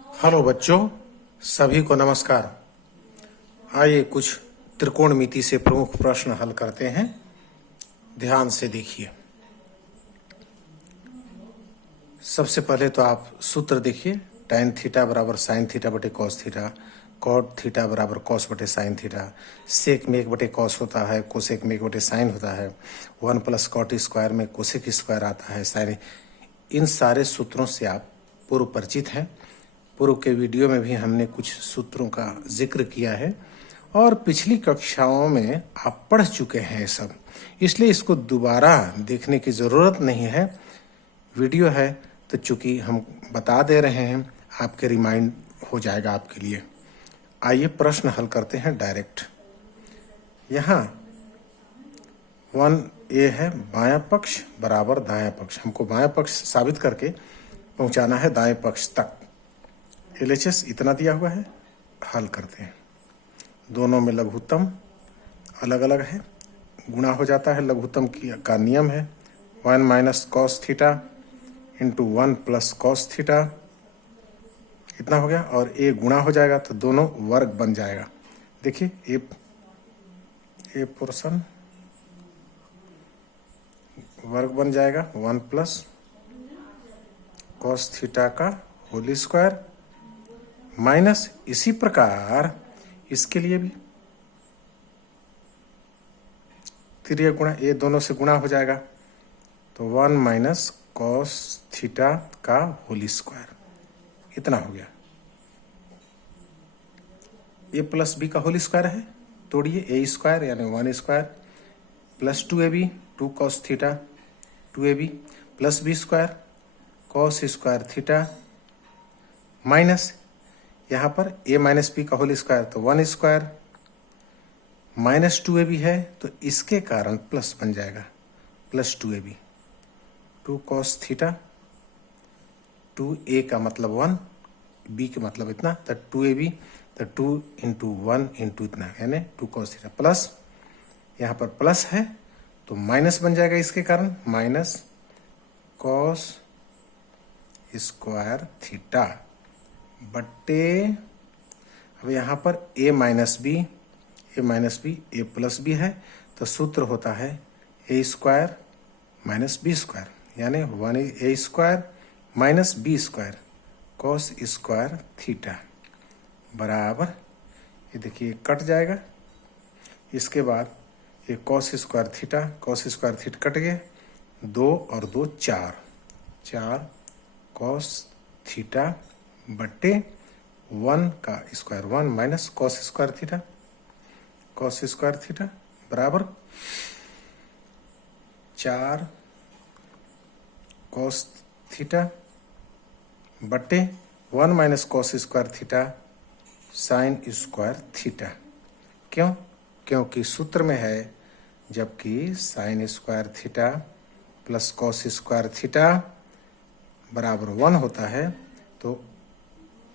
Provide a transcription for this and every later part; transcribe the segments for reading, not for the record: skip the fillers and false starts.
Hello बच्चों, सभी को नमस्कार। आइए कुछ त्रिकोणमिति से प्रमुख प्रश्न हल करते हैं। ध्यान से देखिए। सबसे पहले तो आप सूत्र देखिए। tan थीटा बराबर साइन थीटा बटे कॉस थीटा, कॉट थीटा बराबर कॉस बटे साइन थीटा, सेक में 1 बटे कॉस होता है, कोसेक में 1 बटे साइन होता है, 1 प्लस कॉट स्क्वायर में कोसेक स्क्वायर आता है, साइन। इन सारे सूत्रों से आप पूर्व परिचित हैं। पूर्व के वीडियो में भी हमने कुछ सूत्रों का जिक्र किया है और पिछली कक्षाओं में आप पढ़ चुके हैं ये सब, इसलिए इसको दोबारा देखने की ज़रूरत नहीं है। वीडियो है तो चूंकि हम बता दे रहे हैं, आपके रिमाइंड हो जाएगा आपके लिए। आइए प्रश्न हल करते हैं डायरेक्ट। यहाँ 1a है बायां पक्ष बराबर दायां पक्ष। हमको बायां पक्ष साबित करके पहुंचाना है दाएं पक्ष तक। LHS इतना दिया हुआ है, हल करते हैं। दोनों में लघुत्तम अलग अलग है, गुणा हो जाता है। लघुत्तम का नियम है 1 minus cos theta into 1 plus cos theta, इतना हो गया। और ए गुणा हो जाएगा तो दोनों वर्ग बन जाएगा। देखिए ए पोर्शन वर्ग बन जाएगा 1 प्लस कॉस थीटा का होल स्क्वायर, माइनस इसी प्रकार इसके लिए भी तिर्यक गुणा, ये दोनों से गुणा हो जाएगा तो 1 माइनस कॉस थीटा का होल स्क्वायर, इतना हो गया। ए प्लस बी का होल स्क्वायर है, तोड़िए, ए स्क्वायर यानी 1 square plus 2ab 2 cos theta 2ab plus B square cos square theta, minus यहाँ पर a माइनस बी का होल स्क्वायर तो 1 स्क्वायर माइनस 2ab है तो इसके कारण प्लस बन जाएगा plus 2ab 2 cos theta, 2a का मतलब 1, b का मतलब इतना, तो 2ab तो 2 इंटू 1 इंटू इतना यानी 2 कॉस थीटा, प्लस यहाँ पर प्लस है तो माइनस बन जाएगा इसके कारण, माइनस कॉस स्क्वायर थीटा बट्टे, अब यहाँ पर a minus B A plus B है तो सूत्र होता है A square minus B square यानी 1a square minus B square cos square theta बराबर, ये देखिए कट जाएगा। इसके बाद ये कॉस स्क्वायर थीटा कट गया, 2 और 2 4 कॉस थीटा बट्टे 1 का square 1 minus cos square theta बराबर 4 कॉस थीटा बट्टे 1 minus cos square theta sine square theta. क्यों? क्योंकि सूत्र में है जबकि sine square theta plus cos square theta बराबर 1 होता है तो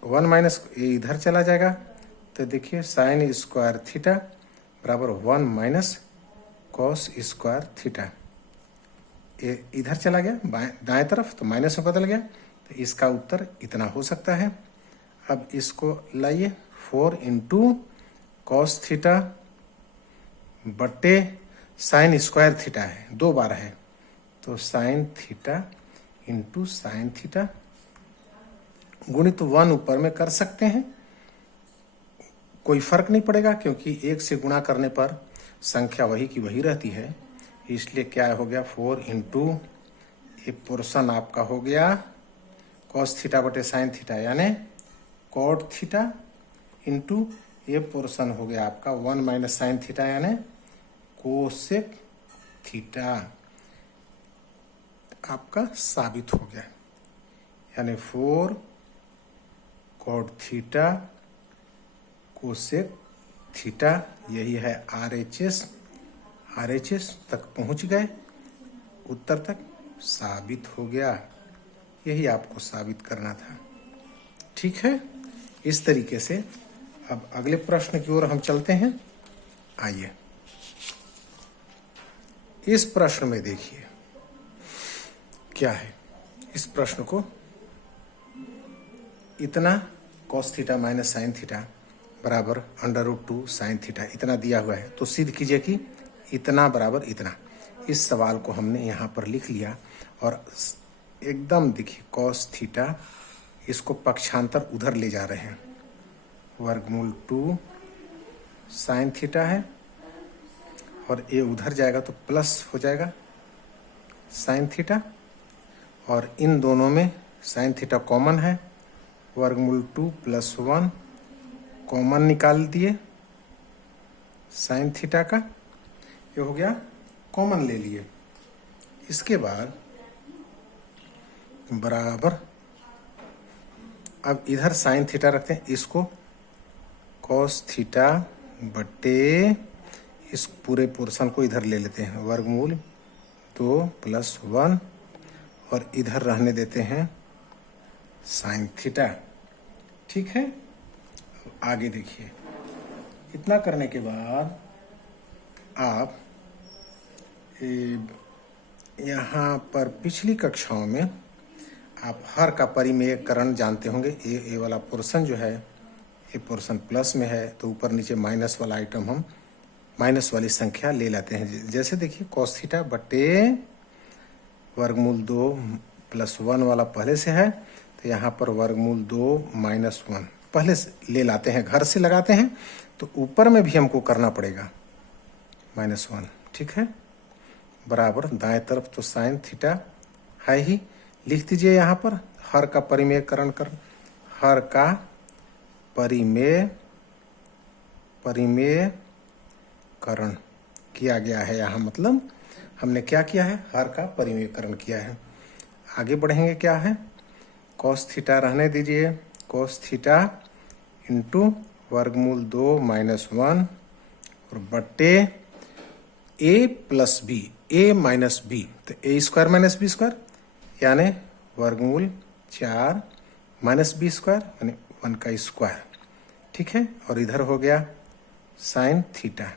1 माइनस इधर चला जाएगा तो देखिए साइन स्क्वायर थीटा बराबर 1 माइनस कॉस स्क्वायर थीटा, ये इधर चला गया दाएं तरफ तो माइनस में बदल गया, तो इसका उत्तर इतना हो सकता है। अब इसको लाइए, 4 इंटू कॉस थीटा बट्टे साइन स्क्वायर थीटा है, 2 बार है तो sine theta into sine theta गुणित 1 ऊपर में कर सकते हैं, कोई फर्क नहीं पड़ेगा क्योंकि 1 से गुणा करने पर संख्या वही की वही रहती है। इसलिए क्या हो गया 4 इंटू ये पोर्शन आपका हो गया कॉस थीटा बटे साइन थीटा यानी कॉट थीटा इंटू ये पोर्शन हो गया आपका 1 माइनस साइन थीटा यानी कोसेक थीटा, आपका साबित हो गया। यानी 4 कॉट थीटा कोसेक थीटा, यही है RHS तक पहुंच गए, उत्तर तक साबित हो गया। यही आपको साबित करना था, ठीक है। इस तरीके से अब अगले प्रश्न की ओर हम चलते हैं। आइए, इस प्रश्न में देखिए क्या है। इस प्रश्न को इतना cos theta minus sine theta बराबर √2 साइन थीटा इतना दिया हुआ है। तो सिद्ध कीजिए कि इतना बराबर इतना। इस सवाल को हमने यहाँ पर लिख लिया और एकदम देखिए कॉस थीटा, इसको पक्षांतर उधर ले जा रहे हैं, वर्गमूल 2 साइन थीटा है और ये उधर जाएगा तो प्लस हो जाएगा साइन थीटा, और इन दोनों में साइन थीटा कॉमन है, वर्गमूल 2 + 1 कॉमन निकाल दिए साइन थीटा का, ये हो गया कॉमन ले लिए। इसके बाद बराबर अब इधर साइन थीटा रखते हैं, इसको कॉस थीटा बटे इस पूरे पोर्शन को इधर ले लेते हैं, वर्गमूल 2 + 1 और इधर रहने देते हैं साइन थीटा। ठीक है, आगे देखिए। इतना करने के बाद आप यहाँ पर पिछली कक्षाओं में आप हर का परिमेयकरण जानते होंगे। ये वाला पोर्शन जो है, ये पोर्शन प्लस में है तो ऊपर नीचे माइनस वाला आइटम हम माइनस वाली संख्या ले लेते हैं। जैसे देखिए कॉस थीटा बटे वर्गमूल 2 + 1 वाला पहले से है, तो यहाँ पर वर्गमूल 2 - 1 पहले से ले लाते हैं, घर से लगाते हैं, तो ऊपर में भी हमको करना पड़ेगा -1। ठीक है, बराबर दाएं तरफ तो साइन थीटा है ही, लिख दीजिए यहाँ पर हर का परिमेयकरण कर, हर का परिमेयकरण किया गया है। यहाँ मतलब हमने क्या किया है, हर का परिमेयकरण किया है। आगे बढ़ेंगे, क्या है, कॉस थीटा रहने दीजिए, कॉस थीटा इंटू वर्गमूल 2 - 1 और बट्टे a + b, a - b, तो a² - b² यानी वर्गमूल 4 - b² यानी 1 का स्क्वायर। ठीक है, और इधर हो गया साइन थीटा।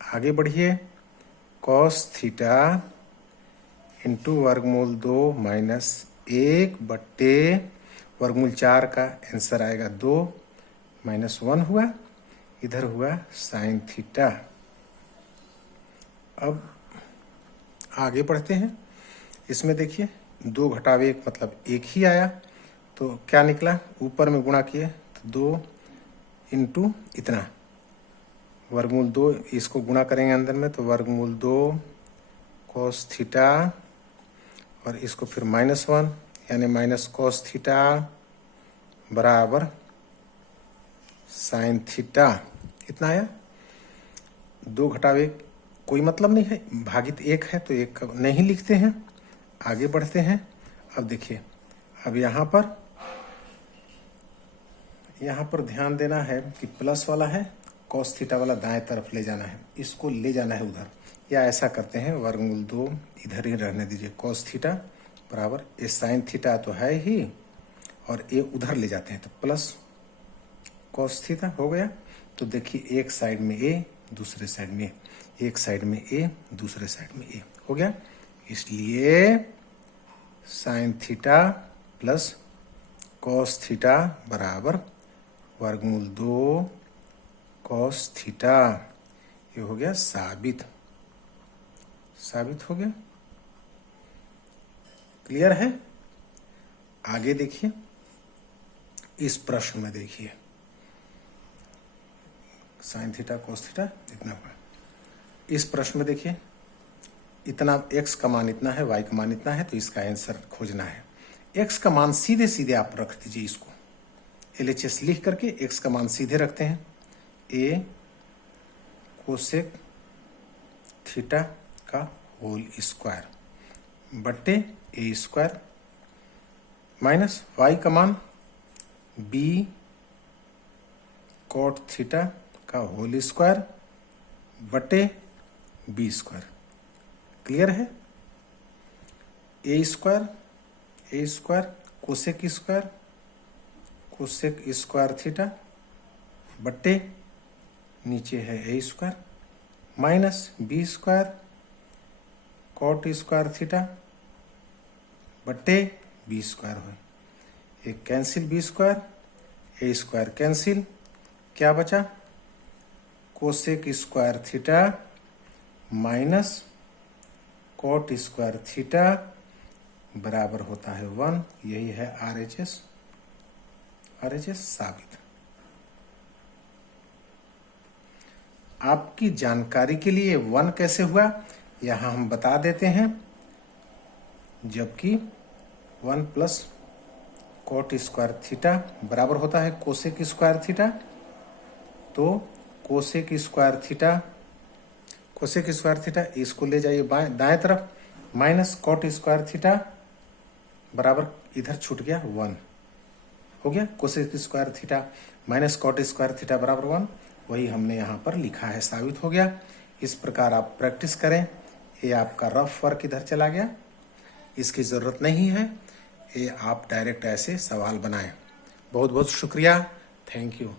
आगे बढ़िए, कॉस थीटा इंटू वर्गमूल 2 - 1 बट्टे वर्गमूल 4 का आंसर आएगा 2 - 1 हुआ, इधर हुआ साइन थीटा। अब आगे बढ़ते हैं। इसमें देखिए 2 - 1 मतलब 1 ही आया, तो क्या निकला, ऊपर में गुणा किए तो 2 इंटू इतना वर्गमूल 2, इसको गुणा करेंगे अंदर में तो वर्गमूल 2 कॉस थीटा और इसको फिर -1 यानी माइनस कॉस थीटा बराबर साइन थीटा। इतना आया। 2 - 1 कोई मतलब नहीं है, भागित 1 है तो 1 नहीं लिखते हैं। आगे बढ़ते हैं। अब देखिए, अब यहाँ पर ध्यान देना है कि प्लस वाला है, कॉस थीटा वाला दाएं तरफ ले जाना है, इसको ले जाना है उधर, या ऐसा करते हैं वर्गमूल 2 इधर ही रहने दीजिए, कॉस थीटा बराबर ये साइन थीटा तो है ही और ये उधर ले जाते हैं तो प्लस कॉस थीटा हो गया। तो देखिए एक साइड में ए, दूसरे साइड में एक साइड में ए, दूसरे साइड में ए हो गया। इसलिए sine theta plus cos theta बराबर वर्गमूल 2 कॉस थीटा। ये हो गया साबित हो गया। क्लियर है। आगे देखिए, इस प्रश्न में देखिए साइन थीटा कॉस थीटा इतना हुआ। इस प्रश्न में देखिए इतना x का मान इतना है, y का मान इतना है, तो इसका आंसर खोजना है। x का मान सीधे सीधे आप रख दीजिए, इसको LHS लिख करके x का मान सीधे रखते हैं, a कोसेक थीटा का होल स्क्वायर बट्टे a स्क्वायर माइनस y का मान b कॉट थीटा का होल स्क्वायर बटे b स्क्वायर। क्लियर है। a square cosec square theta बट्टे नीचे है a square minus b square cot square theta बट्टे b स्क्वायर हो, एक cancel b square A square cancel, क्या बचा cosec square theta minus cot square theta बराबर होता है 1। यही है RHS साबित। आपकी जानकारी के लिए 1 कैसे हुआ यहां हम बता देते हैं। जबकि 1 प्लस कॉट स्क्वायर थीटा बराबर होता है कोसेक स्क्वायर थीटा, तो कोसेक स्क्वायर थीटा इसको ले जाइए दाएं तरफ, माइनस कॉट स्क्वायर थीटा बराबर इधर छूट गया 1 हो गया। Cosec square theta minus cot square theta बराबर 1, वही हमने यहाँ पर लिखा है, साबित हो गया। इस प्रकार आप प्रैक्टिस करें। ये आपका रफ वर्क इधर चला गया, इसकी ज़रूरत नहीं है, ये आप डायरेक्ट ऐसे सवाल बनाएं। बहुत बहुत शुक्रिया, थैंक यू।